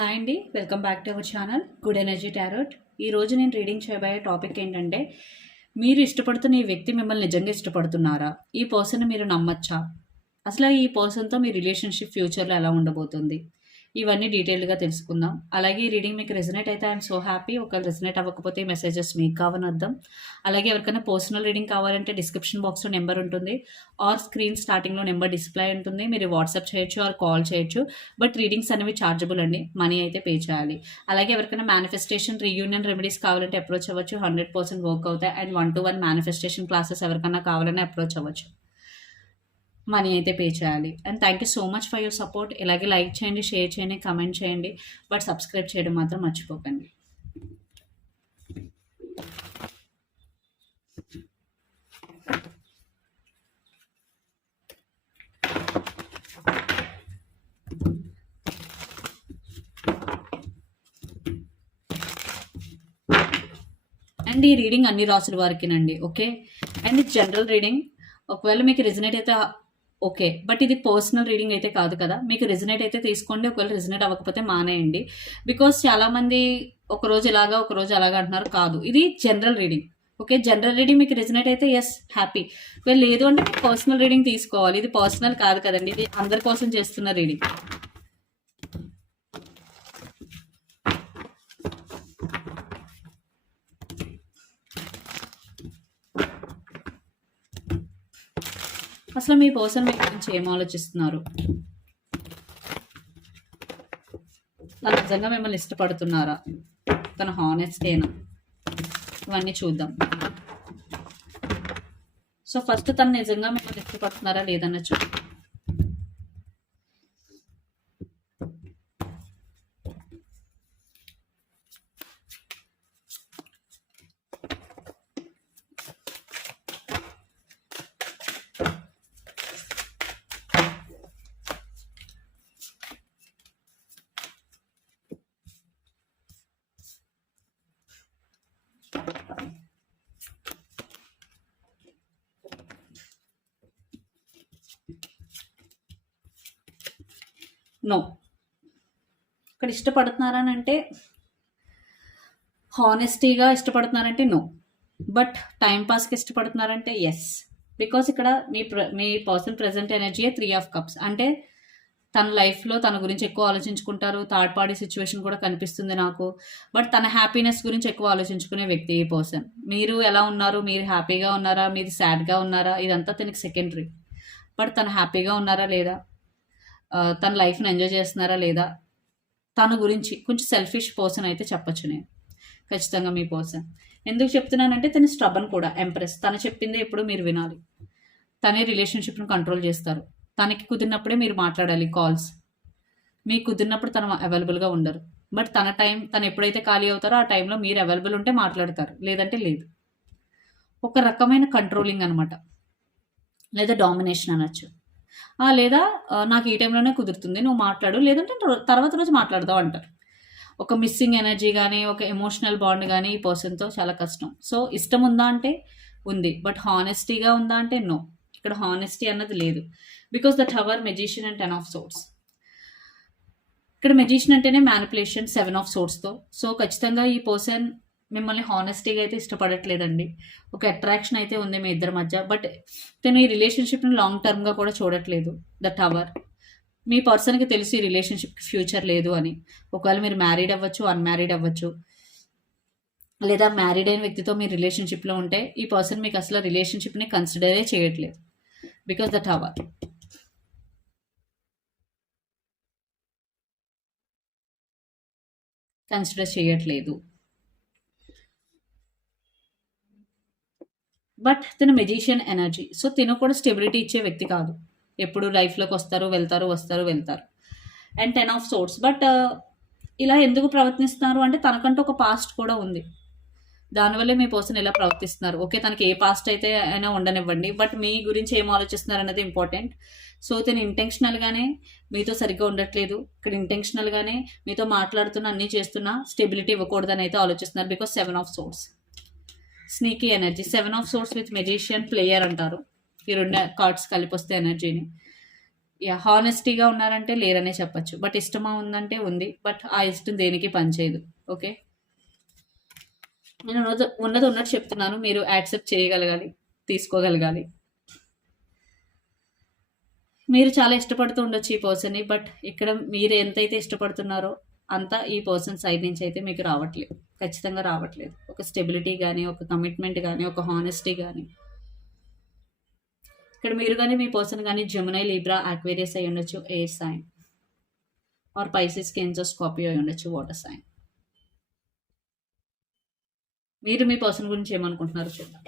Hi అండి welcome back to our channel good energy tarot ఈ రోజు నేను రీడింగ్ చేయబోయే టాపిక్ ఏంటంటే మీరు ఇష్టపడుతున్న ఈ వ్యక్తి మిమ్మల్ని నిజంగా ఇష్టపడుతున్నారా? ఈ పర్సన్ మీరు నమ్మచ్చా? అసలు ఈ పర్సన్తో మీ రిలేషన్షిప్ ఫ్యూచర్లో ఎలా ఉండబోతుంది? ఇవన్నీ డీటెయిల్గా తెలుసుకుందాం. అలాగే ఈ రీడింగ్ మీకు రెజనేట్ అయితే ఐఎమ్ సో హ్యాపీ ఒకవేళ రెజనేట్ అవ్వకపోతే మెసేజెస్ మీకు కావని అర్థం. అలాగే ఎవరికైనా పర్సనల్ రీడింగ్ కావాలంటే డిస్క్రిప్షన్ బాక్స్లో నెంబర్ ఉంటుంది. ఆర్ స్క్రీన్ స్టార్టింగ్లో నెంబర్ డిస్ప్లే ఉంటుంది. మీరు వాట్సాప్ చేయొచ్చు ఆర్ కాల్ చేయొచ్చు. బట్ రీడింగ్స్ అనేవి ఛార్జబుల్ అండి. మనీ అయితే పే చేయాలి. అలాగే ఎవరికైనా మేనిఫెస్టేషన్ రీయూనియన్ రెమెడీస్ కావాలంటే అప్రోచ్ అవ్వచ్చు. హండ్రెడ్ పర్సెంట్ వర్క్ అవుతాయి. And one to one manifestation classes ఎవరికైనా కావాలన్నా అప్రోచ్ అవ్వచ్చు. మనీ అయితే పే చేయాలి. And thank you so much for your support ఇలాగే లైక్ చేయండి షేర్ చేయండి కమెంట్ చేయండి. బట్ సబ్స్క్రైబ్ చేయడం మాత్రం మర్చిపోకండి. అండ్ ఈ రీడింగ్ అన్ని రాసుల వారికినండి ఓకే అండ్ జనరల్ రీడింగ్ ఒకవేళ మీకు రిజనేట్ అయితే ఓకే. బట్ ఇది పర్సనల్ రీడింగ్ అయితే కాదు కదా. మీకు రిజనేట్ అయితే తీసుకోండి. ఒకవేళ రిజనేట్ అవ్వకపోతే మానేయండి. బికాస్ చాలామంది ఒక రోజు ఇలాగా ఒక రోజు అలాగా అంటున్నారు. కాదు. ఇది general reading. Okay. General reading మీకు రిజనేట్ అయితే ఎస్ హ్యాపీ వీళ్ళు లేదు అంటే పర్సనల్ రీడింగ్ తీసుకోవాలి. ఇది పర్సనల్ కాదు కదండి. ఇది అందరి కోసం చేస్తున్న రీడింగ్. అసలు మీ పర్సన్ మీ గురించి ఏం ఆలోచిస్తున్నారు? తను నిజంగా మిమ్మల్ని ఇష్టపడుతున్నారా? తన హానెస్టేనా ఇవన్నీ చూద్దాం. సో ఫస్ట్ తను నిజంగా మిమ్మల్ని ఇష్టపడుతున్నారా లేదన్న చూద్దాం నో. ఇక్కడ ఇష్టపడుతున్నారని అంటే హానెస్టీగా ఇష్టపడుతున్నారంటే నో. బట్ టైంపాస్కి ఇష్టపడుతున్నారంటే ఎస్ బికాస్ ఇక్కడ మీ ప్ర మీ person present energy three of cups. అంటే తన లైఫ్లో తన గురించి ఎక్కువ ఆలోచించుకుంటారు. థర్డ్ పార్టీ సిచ్యువేషన్ కూడా కనిపిస్తుంది నాకు. బట్ తన హ్యాపీనెస్ గురించి ఎక్కువ ఆలోచించుకునే వ్యక్తి ఈ పర్సన్. మీరు ఎలా ఉన్నారు? మీరు హ్యాపీగా ఉన్నారా? మీరు సాడ్గా ఉన్నారా? ఇదంతా తనకి సెకండరీ. బట్ తను హ్యాపీగా ఉన్నారా లేదా? తన లైఫ్ని ఎంజాయ్ చేస్తున్నారా లేదా? తన గురించి కొంచెం సెల్ఫిష్ పర్సన్ అయితే చెప్పొచ్చు నేను. ఖచ్చితంగా మీ పర్సన్. ఎందుకు చెప్తున్నానంటే తన స్ట్రబన్ కూడా ఎంప్రెస్. తను చెప్పిందే ఎప్పుడు మీరు వినాలి. తనే రిలేషన్షిప్ను కంట్రోల్ చేస్తారు. తనకి కుదిరినప్పుడే మీరు మాట్లాడాలి కాల్స్. మీకు కుదిరినప్పుడు తను అవైలబుల్గా ఉండరు. బట్ తన టైం తను ఎప్పుడైతే ఖాళీ అవుతారో ఆ టైంలో మీరు అవైలబుల్ ఉంటే మాట్లాడతారు. లేదంటే లేదు. ఒక రకమైన కంట్రోలింగ్ అనమాట లేదా డామినేషన్ అనొచ్చు. లేదా నాకు ఈ టైంలోనే కుదురుతుంది నువ్వు మాట్లాడు. లేదంటే తర్వాత రోజు మాట్లాడదాం అంటారు. ఒక మిస్సింగ్ ఎనర్జీ కానీ ఒక ఎమోషనల్ బాండ్ కానీ ఈ పర్సన్తో చాలా కష్టం. సో ఇష్టం ఉందా అంటే ఉంది. బట్ హానెస్టీగా ఉందా అంటే నో ఇక్కడ హానెస్టీ అన్నది లేదు. Because the tower magician and ten of swords ఇక్కడ మెజిషియన్ అంటేనే మ్యానిపులేషన్ సెవెన్ ఆఫ్ సోర్స్తో సో ఖచ్చితంగా ఈ పర్సన్ మిమ్మల్ని హానెస్టీగా అయితే ఇష్టపడట్లేదండి. ఒక అట్రాక్షన్ అయితే ఉంది మీ ఇద్దరి మధ్య. బట్ తను ఈ రిలేషన్షిప్ని లాంగ్ టర్మ్గా కూడా చూడట్లేదు. ద టవర్ మీ పర్సన్కి తెలిసి ఈ రిలేషన్షిప్కి ఫ్యూచర్ లేదు అని. ఒకవేళ మీరు మ్యారీడ్ అవ్వచ్చు అన్మ్యారీడ్ అవ్వచ్చు లేదా మ్యారీడ్ అయిన వ్యక్తితో మీరు రిలేషన్షిప్లో ఉంటే ఈ పర్సన్ మీకు అసలు రిలేషన్షిప్ని కన్సిడరే చేయట్లేదు. బికాస్ ద టవర్ కన్సిడర్ చేయట్లేదు. బట్ తిన మెజిషియన్ ఎనర్జీ. సో తిను కూడా స్టెబిలిటీ ఇచ్చే వ్యక్తి కాదు. ఎప్పుడు లైఫ్లోకి వస్తారు వెళ్తారు వస్తారు వెళ్తారు. And ten of swords but ఇలా ఎందుకు ప్రవర్తిస్తున్నారు అంటే తనకంటూ ఒక పాస్ట్ కూడా ఉంది. దానివల్లే మీ పర్సన్ ఇలా ప్రవర్తిస్తున్నారు. ఓకే తనకి ఏ పాస్ట్ అయితే అయినా ఉండనివ్వండి బట్ మీ గురించి ఏం ఆలోచిస్తున్నారు అనేది ఇంపార్టెంట్. సో తను ఇంటెన్షనల్గానే మీతో సరిగ్గా ఉండట్లేదు. ఇక్కడ ఇంటెన్షనల్గానే మీతో మాట్లాడుతున్న అన్నీ చేస్తున్నా స్టెబిలిటీ ఇవ్వకూడదని అయితే ఆలోచిస్తున్నారు. Because seven of swords sneaky energy. Seven of swords with magician player అంటారు. ఈ రెండు కార్డ్స్ కలిపి వస్తే ఎనర్జీని. యా హానెస్టీగా ఉన్నారంటే లేరనే చెప్పచ్చు. బట్ ఇష్టమా ఉందంటే ఉంది. బట్ ఆ ఇష్టం దేనికి పనిచేయదు. ఓకే? నేను ఉన్నది ఉన్నది ఉన్నట్టు చెప్తున్నాను. మీరు యాక్సెప్ట్ చేయగలగాలి. తీసుకోగలగాలి. మీరు చాలా ఇష్టపడుతూ ఉండొచ్చు ఈ పర్సన్ని. బట్ ఇక్కడ మీరు ఎంతైతే ఇష్టపడుతున్నారో అంతా ఈ పర్సన్ సైడ్ నుంచి అయితే మీకు రావట్లేదు. ఖచ్చితంగా రావట్లేదు. ఒక స్టెబిలిటీ కానీ ఒక కమిట్మెంట్ కానీ ఒక హానెస్టీ కానీ ఇక్కడ మీరు కానీ మీ పర్సన్ కానీ జమునై లీబ్రా ఆక్వేరియస్ అయి ఉండొచ్చు air sign or Pisces Cancer Scorpio అయి ఉండొచ్చు వాటర్ సైన్ మీరు మీ పర్సన్ గురించి ఏమనుకుంటున్నారో చూద్దాం.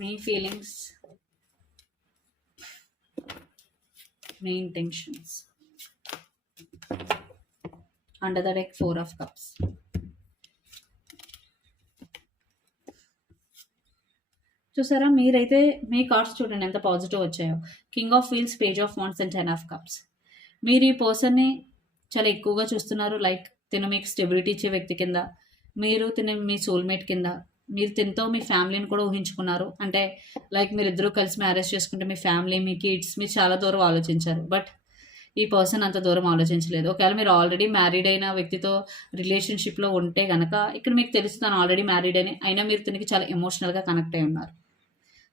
మీ feelings me intentions under the deck four of cups చూసారా? మీరైతే మీ కార్డ్స్ చూడండి ఎంత పాజిటివ్ వచ్చాయో. King of wheels page of wands and ten of cups మీరు ఈ పర్సన్ని చాలా ఎక్కువగా చూస్తున్నారు. లైక్ తిను మీకు స్టెబిలిటీ ఇచ్చే వ్యక్తి కింద. మీరు తిన మీ సోల్మేట్ కింద. మీరు తినతో మీ ఫ్యామిలీని కూడా ఊహించుకున్నారు. అంటే లైక్ మీరు ఇద్దరు కలిసి మ్యారేజ్ చేసుకుంటే మీ ఫ్యామిలీ మీ కిడ్స్ మీరు చాలా దూరం ఆలోచించారు. బట్ ఈ పర్సన్ అంత దూరం ఆలోచించలేదు. ఒకవేళ మీరు ఆల్రెడీ మ్యారీడ్ అయిన వ్యక్తితో రిలేషన్షిప్లో ఉంటే కనుక ఇక్కడ మీకు తెలుసు తను ఆల్రెడీ మ్యారీడ్ అని అయినా మీరు తనకి చాలా ఎమోషనల్గా కనెక్ట్ అయి ఉన్నారు.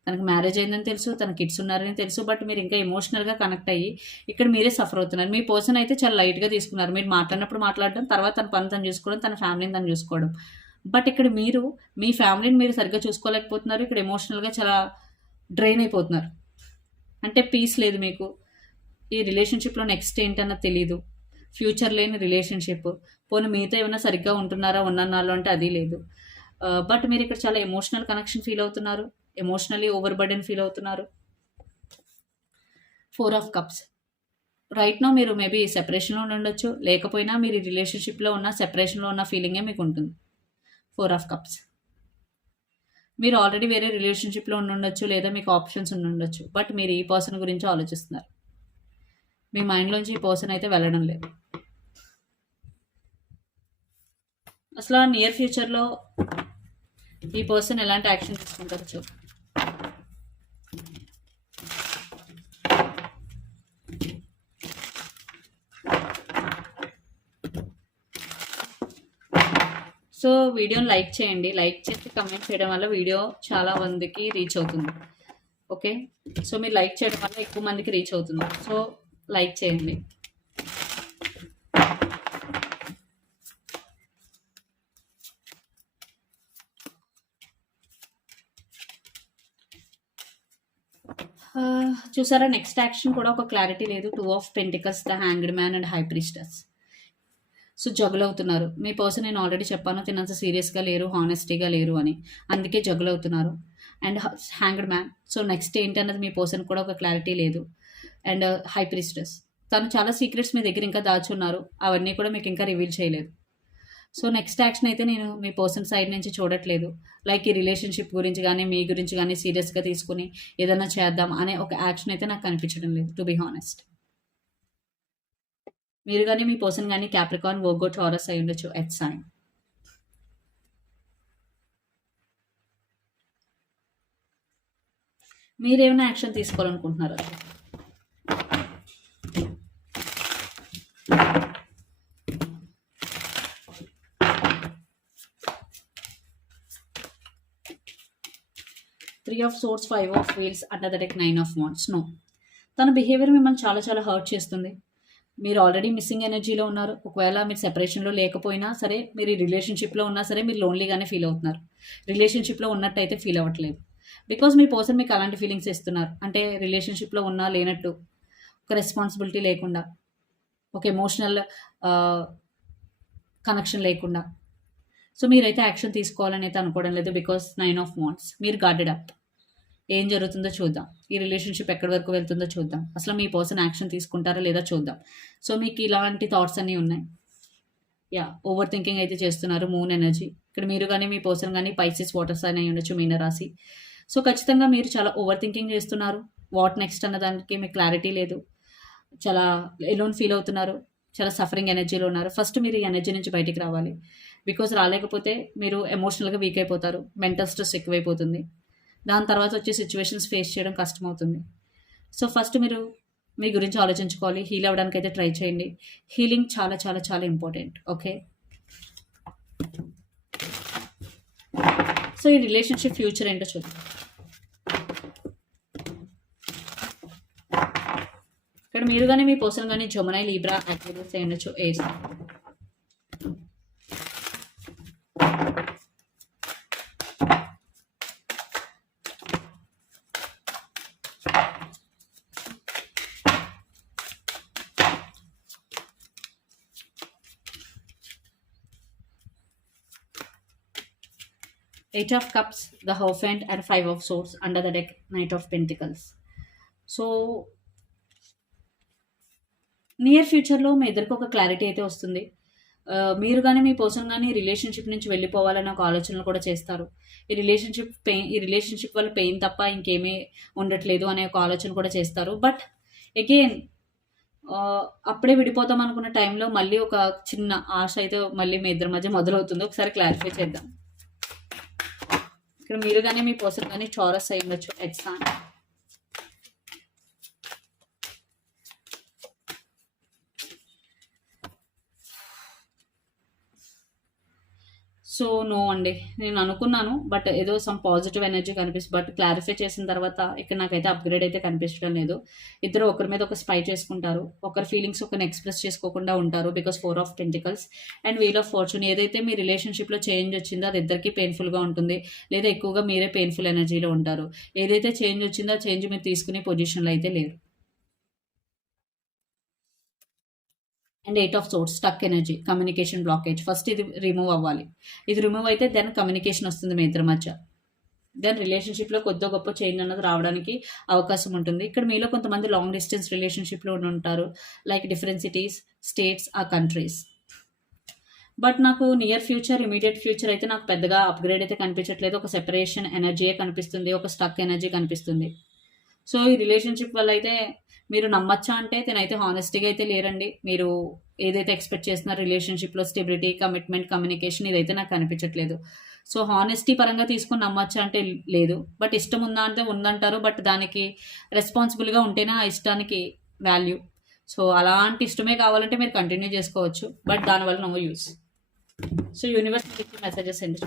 తనకు మ్యారేజ్ అయిందని తెలుసు తన కిడ్స్ ఉన్నారని తెలుసు బట్ మీరు ఇంకా ఎమోషనల్గా కనెక్ట్ అయ్యి ఇక్కడ మీరే సఫర్ అవుతున్నారు. మీ పర్సన్ అయితే చాలా లైట్గా తీసుకున్నారు. మీరు మాట్లాడినప్పుడు మాట్లాడడం తర్వాత తన పని తను చూసుకోవడం తన ఫ్యామిలీని తను చూసుకోవడం. బట్ ఇక్కడ మీరు మీ ఫ్యామిలీని మీరు సరిగ్గా చూసుకోలేకపోతున్నారు ఇక్కడ ఎమోషనల్గా చాలా డ్రైన్ అయిపోతున్నారు. అంటే పీస్ లేదు మీకు. ఈ రిలేషన్షిప్లో నెక్స్ట్ ఏంటన్నది తెలీదు. ఫ్యూచర్ లేని రిలేషన్షిప్ పోనీ మీతో ఏమైనా సరిగ్గా ఉంటున్నారా ఉన్నన్నాళ్ళు అంటే అది లేదు. బట్ మీరు ఇక్కడ చాలా ఎమోషనల్ కనెక్షన్ ఫీల్ అవుతున్నారు. ఎమోషనలీ ఓవర్ బర్డెన్ ఫీల్ అవుతున్నారు. Four of cups right no మీరు మేబీ సెపరేషన్లో ఉండొచ్చు. లేకపోయినా మీరు రిలేషన్షిప్లో ఉన్న సెపరేషన్లో ఉన్న ఫీలింగే మీకు ఉంటుంది. Four of cups. మీరు ఆల్రెడీ వేరే రిలేషన్షిప్లో ఉండొచ్చు లేదా మీకు ఆప్షన్స్ ఉండొచ్చు బట్ మీరు ఈ పర్సన్ గురించి ఆలోచిస్తున్నారు. మీ మైండ్లోంచి ఈ పర్సన్ అయితే వెళ్ళడం లేదు. అసలు నియర్ ఫ్యూచర్లో ఈ పర్సన్ ఎలాంటి యాక్షన్ తీసుకుంటారు సో వీడియోని లైక్ చేయండి. లైక్ చేసి కమెంట్ చేయడం వల్ల వీడియో చాలా మందికి రీచ్ అవుతుంది. ఓకే? సో మీరు లైక్ చేయడం వల్ల ఎక్కువ మందికి రీచ్ అవుతుంది. సో లైక్ చేయండి. చూసారా? నెక్స్ట్ యాక్షన్ కూడా ఒక క్లారిటీ లేదు. Two of pentacles the hanged man and high priestess so జగులు అవుతున్నారు మీ పర్సన్ నేను ఆల్రెడీ చెప్పాను తినంత సీరియస్గా లేరు హానెస్టీగా లేరు అని. అందుకే జగులు అవుతున్నారు and hanged man. So next ఏంటన్నది మీ పర్సన్ కూడా ఒక క్లారిటీ లేదు. అండ్ uh, హై ప్రిస్టెస్ తను చాలా సీక్రెట్స్ మీ దగ్గర ఇంకా దాచున్నారు అవన్నీ కూడా మీకు ఇంకా రివీల్ చేయలేదు. సో నెక్స్ట్ యాక్షన్ అయితే నేను మీ పర్సన్ సైడ్ నుంచి చూడట్లేదు. లైక్ ఈ రిలేషన్షిప్ గురించి కానీ మీ గురించి కానీ సీరియస్గా తీసుకుని ఏదైనా చేద్దాం అనే ఒక యాక్షన్ అయితే నాకు కనిపించడం లేదు టు బి హానెస్ట్. మీరు కానీ మీ పర్సన్ కానీ క్యాప్రికాన్ వర్గో టారస్ అయి ఉండొచ్చు ఎట్ సైన్ మీరేమైనా action తీసుకోవాలనుకుంటున్నారా? Three of swords five of wheels under the deck nine of wands no తన బిహేవియర్ మిమ్మల్ని చాలా చాలా హర్ట్ చేస్తుంది. మీరు ఆల్రెడీ మిస్సింగ్ ఎనర్జీలో ఉన్నారు. ఒకవేళ మీరు సెపరేషన్లో లేకపోయినా సరే మీరు రిలేషన్షిప్లో ఉన్నా సరే మీరు లోన్లీగానే ఫీల్ అవుతున్నారు. రిలేషన్షిప్లో ఉన్నట్టయితే ఫీల్ అవ్వట్లేదు. బికాజ్ మీ పర్సన్ మీకు అలాంటి ఫీలింగ్స్ ఇస్తున్నారు. అంటే రిలేషన్షిప్లో ఉన్నా లేనట్టు ఒక రెస్పాన్సిబిలిటీ లేకుండా ఒక ఎమోషనల్ కనెక్షన్ లేకుండా. సో మీరైతే యాక్షన్ తీసుకోవాలని అయితే అనుకోవడం లేదు బికాస్ నైన్ ఆఫ్ వాంట్స్ మీరు గార్డెడ్ అప్ ఏం జరుగుతుందో చూద్దాం. ఈ రిలేషన్షిప్ ఎక్కడి వరకు వెళ్తుందో చూద్దాం. అసలు మీ పర్సన్ యాక్షన్ తీసుకుంటారా లేదా చూద్దాం. సో మీకు ఇలాంటి థాట్స్ అన్నీ ఉన్నాయి. యా ఓవర్ థింకింగ్ అయితే చేస్తున్నారు మూన్ ఎనర్జీ. ఇక్కడ మీరు కానీ మీ పర్సన్ కానీ పైసెస్ వాటర్ సైన్ అయి ఉండొచ్చు మీనరాశి. సో ఖచ్చితంగా మీరు చాలా ఓవర్ థింకింగ్ చేస్తున్నారు. వాట్ నెక్స్ట్ అన్న దానికి మీకు క్లారిటీ లేదు. చాలా ఎలోన్ ఫీల్ అవుతున్నారు. చాలా సఫరింగ్ ఎనర్జీలో ఉన్నారు. ఫస్ట్ మీరు ఈ ఎనర్జీ నుంచి బయటికి రావాలి. బికాజ్ రాలేకపోతే మీరు ఎమోషనల్గా వీక్ అయిపోతారు. మెంటల్ స్ట్రెస్ ఎక్కువైపోతుంది. దాని తర్వాత వచ్చే సిచ్యువేషన్స్ ఫేస్ చేయడం కష్టమవుతుంది. సో ఫస్ట్ మీరు మీ గురించి ఆలోచించుకోవాలి. హీల్ అవ్వడానికి అయితే ట్రై చేయండి. హీలింగ్ చాలా చాలా చాలా ఇంపార్టెంట్ ఓకే సో ఈ రిలేషన్షిప్ ఫ్యూచర్ ఏంటో చూద్దాం. ఇక్కడ మీరు కానీ మీ పర్సన్ కానీ జొమనై లీబ్రా యాక్టివిటీస్ ఏంటో ఉండొచ్చు ఏజ్ eight of cups the హౌఫ్ and five of swords under the deck knight of pentacles so near ఫ్యూచర్లో మీ ఇద్దరికి ఒక క్లారిటీ అయితే వస్తుంది. మీరు కానీ మీ పర్సన్ కానీ రిలేషన్షిప్ నుంచి వెళ్ళిపోవాలని ఒక ఆలోచనలు కూడా చేస్తారు. ఈ రిలేషన్షిప్ పెయిన్ ఈ రిలేషన్షిప్ వల్ల పెయిన్ తప్ప ఇంకేమీ ఉండట్లేదు అనే ఒక ఆలోచన కూడా చేస్తారు. బట్ అగైన్ అప్పుడే విడిపోతాం అనుకున్న టైంలో మళ్ళీ ఒక చిన్న ఆశ అయితే మళ్ళీ మీ ఇద్దరి మధ్య మొదలవుతుంది. ఒకసారి క్లారిఫై చేద్దాం. ఇక్కడ మీరు కానీ మీ పర్సన్ కానీ చారస్ అయి ఉండొచ్చు ఎక్సాన్ సో నో అండి. నేను అనుకున్నాను బట్ ఏదో సమ్ పాజిటివ్ ఎనర్జీ కనిపిస్తుంది బట్ క్లారిఫై చేసిన తర్వాత ఇక్కడ నాకైతే అప్గ్రేడ్ అయితే కనిపించడం లేదు. ఇద్దరు ఒకరి మీద ఒక స్పై చేసుకుంటారు. ఒకరి ఫీలింగ్స్ ఒకరిని ఎక్స్ప్రెస్ చేసుకోకుండా ఉంటారు because four of pentacles and wheel of fortune ఏదైతే మీ రిలేషన్షిప్లో చేంజ్ వచ్చిందో అది ఇద్దరికి పెయిన్ఫుల్గా ఉంటుంది. లేదా ఎక్కువగా మీరే పెయిన్ఫుల్ ఎనర్జీలో ఉంటారు. ఏదైతే చేంజ్ వచ్చిందో ఆ చేంజ్ మీరు తీసుకునే పొజిషన్లో అయితే లేరు. And eight of swords stuck energy communication blockage. First ఇది రిమూవ్ అవ్వాలి. ఇది రిమూవ్ అయితే దెన్ కమ్యూనికేషన్ వస్తుంది మీ ఇద్దరి మధ్య. దెన్ రిలేషన్షిప్లో కొద్ది గొప్ప చేంజ్ అన్నది రావడానికి అవకాశం ఉంటుంది. ఇక్కడ మీలో కొంతమంది లాంగ్ డిస్టెన్స్ రిలేషన్షిప్లో ఉండి ఉంటారు. లైక్ డిఫరెంట్ సిటీస్ స్టేట్స్ ఆ కంట్రీస్ బట్ నాకు నియర్ ఫ్యూచర్ ఇమీడియట్ ఫ్యూచర్ అయితే నాకు పెద్దగా అప్గ్రేడ్ అయితే కనిపించట్లేదు. ఒక సెపరేషన్ ఎనర్జీయే కనిపిస్తుంది ఒక స్టక్ ఎనర్జీ కనిపిస్తుంది. సో ఈ రిలేషన్షిప్ వల్ల అయితే మీరు నమ్మచ్చా అంటే తినైతే హానెస్టీగా అయితే లేరండి. మీరు ఏదైతే ఎక్స్పెక్ట్ చేస్తున్న రిలేషన్షిప్లో స్టెబిలిటీ కమిట్మెంట్ కమ్యూనికేషన్ ఇదైతే నాకు కనిపించట్లేదు సో హానెస్టీ పరంగా తీసుకుని నమ్మచ్చా అంటే లేదు. బట్ ఇష్టం ఉందా అంటే ఉందంటారు. బట్ దానికి రెస్పాన్సిబుల్గా ఉంటేనే ఆ ఇష్టానికి వాల్యూ సో అలాంటి ఇష్టమే కావాలంటే మీరు కంటిన్యూ చేసుకోవచ్చు. బట్ దానివల్ల no use so universe messages ఏంటి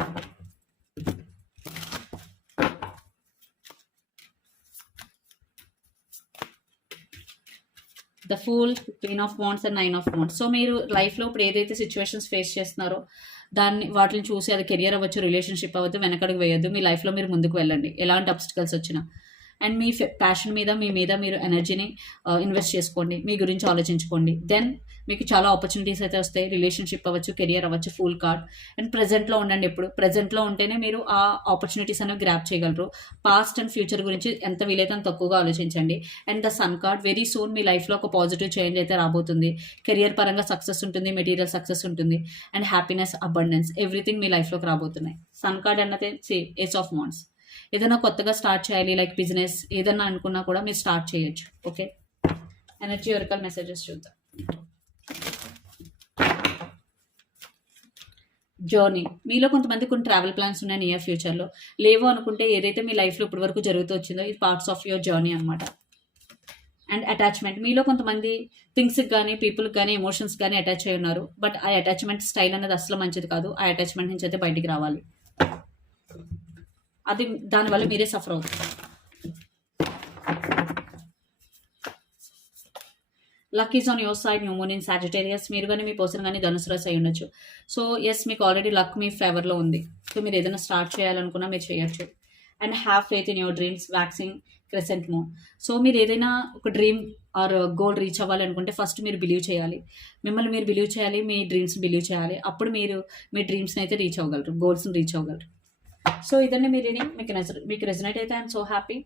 the fool queen of wands and nine of wands so మీరు లైఫ్లో ఇప్పుడు ఏదైతే సిచ్యువేషన్స్ ఫేస్ చేస్తున్నారో దాన్ని వాటిని చూసి అది కెరియర్ అవ్వచ్చు రిలేషన్షిప్ అవ్వద్దు వెనకడుగు వేయొద్దు. మీ లైఫ్లో మీరు ముందుకు వెళ్ళండి. ఎలాంటి అబ్స్టికల్స్ వచ్చినా. అండ్ మీ ప్యాషన్ మీద మీ మీద మీరు ఎనర్జీని ఇన్వెస్ట్ uh, చేసుకోండి. మీ గురించి ఆలోచించుకోండి. దెన్ మీకు చాలా ఆపర్చునిటీస్ అయితే వస్తాయి. రిలేషన్షిప్ అవ్వచ్చు కెరియర్ అవ్వచ్చు ఫుల్ కార్డ్ అండ్ ప్రజెంట్లో ఉండండి ఎప్పుడు. ప్రజెంట్లో ఉంటేనే మీరు ఆ ఆపర్చునిటీస్ అనేవి గ్రాప్ చేయగలరు. పాస్ట్ అండ్ ఫ్యూచర్ గురించి ఎంత వీలైతే అంత తక్కువగా ఆలోచించండి. And the sun card very soon మీ లైఫ్లో ఒక పాజిటివ్ చేంజ్ అయితే రాబోతుంది. కెరియర్ పరంగా సక్సెస్ ఉంటుంది మెటీరియల్ సక్సెస్ ఉంటుంది. అండ్ హ్యాపీనెస్ అబండెన్స్ ఎవ్రీథింగ్ మీ లైఫ్లోకి రాబోతున్నాయి. సన్ కార్డ్ అన్నదే సే ఏస్ ఆఫ్ వాంట్స్ ఏదైనా కొత్తగా స్టార్ట్ చేయాలి లైక్ బిజినెస్ ఏదైనా అనుకున్నా కూడా మీరు స్టార్ట్ చేయొచ్చు. ఓకే ఎనర్జీ వరకల్ మెసేజెస్ చూద్దాం. జర్నీ. మీలో కొంతమంది కొన్ని ట్రావెల్ ప్లాన్స్ ఉన్నాయి నియర్ ఫ్యూచర్లో లేవు అనుకుంటే ఏదైతే మీ లైఫ్లో ఇప్పటి వరకు జరుగుతూ వచ్చిందో ఇది పార్ట్స్ ఆఫ్ యువర్ జర్నీ అనమాట అండ్ అటాచ్మెంట్ మీలో కొంతమంది థింగ్స్కి కానీ పీపుల్కి కానీ ఎమోషన్స్ కానీ అటాచ్ అయి ఉన్నారు. బట్ ఆ అటాచ్మెంట్ స్టైల్ అనేది అసలు మంచిది కాదు. ఆ అటాచ్మెంట్ నుంచి అయితే బయటికి రావాలి. అది దానివల్ల మీరే సఫర్ అవుతారు. Luck is on your side new moon in Sagittarius మీరు కానీ మీ పర్సన్ కానీ ధనుసు రాశి అయి ఉండొచ్చు. సో ఎస్ మీకు ఆల్రెడీ లక్ మీ ఫేవర్లో ఉంది. సో మీరు ఏదైనా స్టార్ట్ చేయాలనుకున్నా మీరు చేయొచ్చు. And have faith in your dreams waxing crescent moon so మీరు ఏదైనా ఒక డ్రీమ్ ఆర్ గోల్ రీచ్ అవ్వాలి అనుకుంటే ఫస్ట్ మీరు బిలీవ్ చేయాలి. మిమ్మల్ని మీరు బిలీవ్ చేయాలి మీ డ్రీమ్స్ని బిలీవ్ చేయాలి. అప్పుడు మీరు మీ డ్రీమ్స్ని అయితే రీచ్ అవ్వగలరు గోల్స్ని రీచ్ అవ్వగలరు. సో ఇదండి మీ రీడింగ్. మీకు మీకు రెజనేట్ అయితే ఐఎమ్ సో హ్యాపీ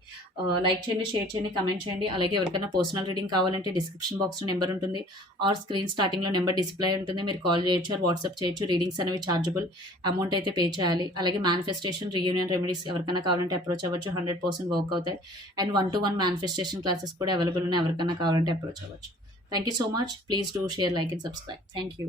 లైక్ చేయండి షేర్ చేయండి కమెంట్ చేయండి. అలాగే ఎవరికైనా పర్సనల్ రీడింగ్ కావాలంటే డిస్క్రిప్షన్ బాక్స్లో నెంబర్ ఉంటుంది. ఆర్ స్క్రీన్ స్టార్టింగ్లో నెంబర్ డిస్ప్లే ఉంటుంది. మీరు కాల్ చేయొచ్చు ఆర్ వాట్సాప్ చేయొచ్చు. రీడింగ్స్ అనేవి చార్జబుల్ అమౌంట్ అయితే పే చేయాలి. అలాగే మేనిఫెస్టేషన్ రీయూనియన్ రెమెడీస్ ఎవరికైనా కావాలంటే అప్రోచ్ అవ్వచ్చు. హండ్రెడ్ పర్సెంట్ వర్క్ అవుతాయి. And one to one manifestation classes కూడా అవైలబుల్ ఉన్నాయి. ఎవరికైనా కావాలంటే అప్రోచ్ అవ్వచ్చు. Thank you so much please do share like and subscribe thank you